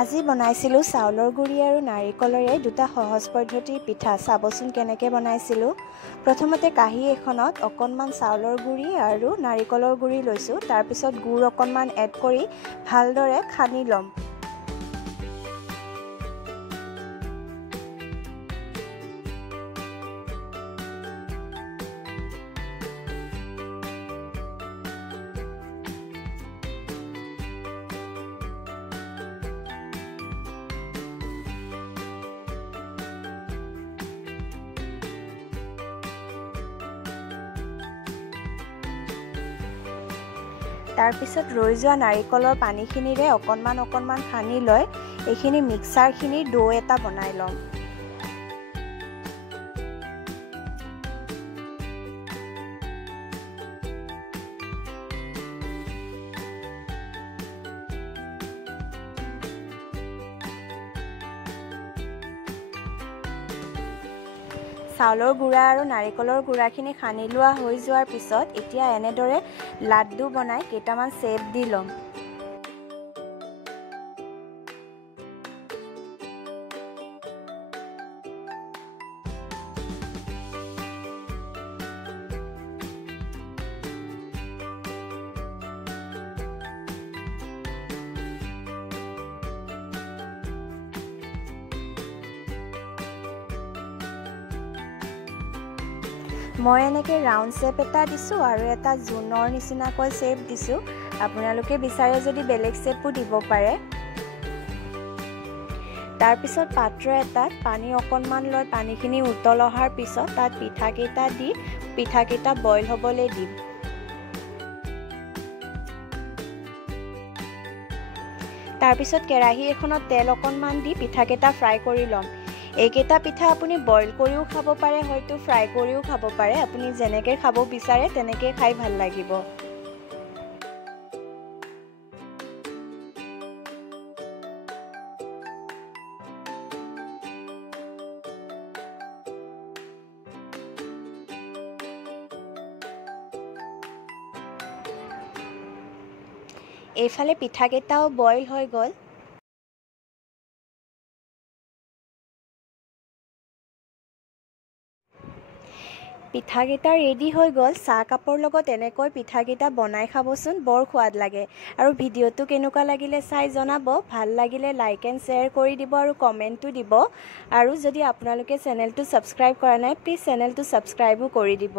আজি বনাইছিলোঁ চাউলৰ গুড়ি আৰু নাৰিকলৰে দুটা সহজ পদ্ধতিৰ পিঠা। চাবচোন কেনেকৈ বনাইছিলোঁ। প্ৰথমতে কাঁহী এখনত অকণমান চাউলৰ গুড়ি আৰু নাৰিকলৰ গুড়ি লৈছোঁ। তাৰপিছত গুড় অকণমান এড কৰি ভালদৰে সানি ল'ম। তাৰপিছত ৰৈ যোৱা নাৰিকলৰ পানীখিনিৰে অকণমান সানি লৈ এইখিনি মিক্সাৰখিনিৰ ডো এটা বনাই ল'ম। চাউলৰ গুড়া আৰু নাৰিকলৰ গুড়াখিনি সানি লোৱা হৈ যোৱাৰ পিছত এতিয়া এনেদৰে লাড্ডু বনাই কেইটামান শ্বেপ দি ল'ম। মই এনেকৈ ৰাউণ্ড শ্বেপ এটা দিছোঁ আৰু এটা জোনৰ নিচিনাকৈ শ্বেপ দিছোঁ। আপোনালোকে বিচাৰে যদি বেলেগ শ্বেপো দিব পাৰে। তাৰপিছত পাত্ৰ এটাত পানী অকণমান লৈ পানীখিনি উতল অহাৰ পিছত তাত পিঠাকেইটা দি পিঠাকেইটা বইল হ'বলৈ দিম। তাৰপিছত কেৰাহী এখনত তেল অকণমান দি পিঠাকেইটা ফ্ৰাই কৰি ল'ম। এইকেইটা পিঠা আপুনি বইল কৰিও খাব পাৰে, হয়তো ফ্ৰাই কৰিও খাব পাৰে। আপুনি যেনেকৈ খাব বিচাৰে তেনেকৈ খাই ভাল লাগিব। এইফালে পিঠাকেইটাও বইল হৈ গ'ল। পিঠাকেইটা ৰেডি হৈ গ'ল। চাহ কাপৰ লগত এনেকৈ পিঠাকেইটা বনাই খাবচোন, বৰ সোৱাদ লাগে। আৰু ভিডিঅ'টো কেনেকুৱা লাগিলে চাই জনাব। ভাল লাগিলে লাইক এণ্ড শ্বেয়াৰ কৰি দিব আৰু কমেণ্টো দিব। আৰু যদি আপোনালোকে চেনেলটো ছাবস্ক্ৰাইব কৰা নাই, প্লিজ চেনেলটো ছাবস্ক্ৰাইবো কৰি দিব।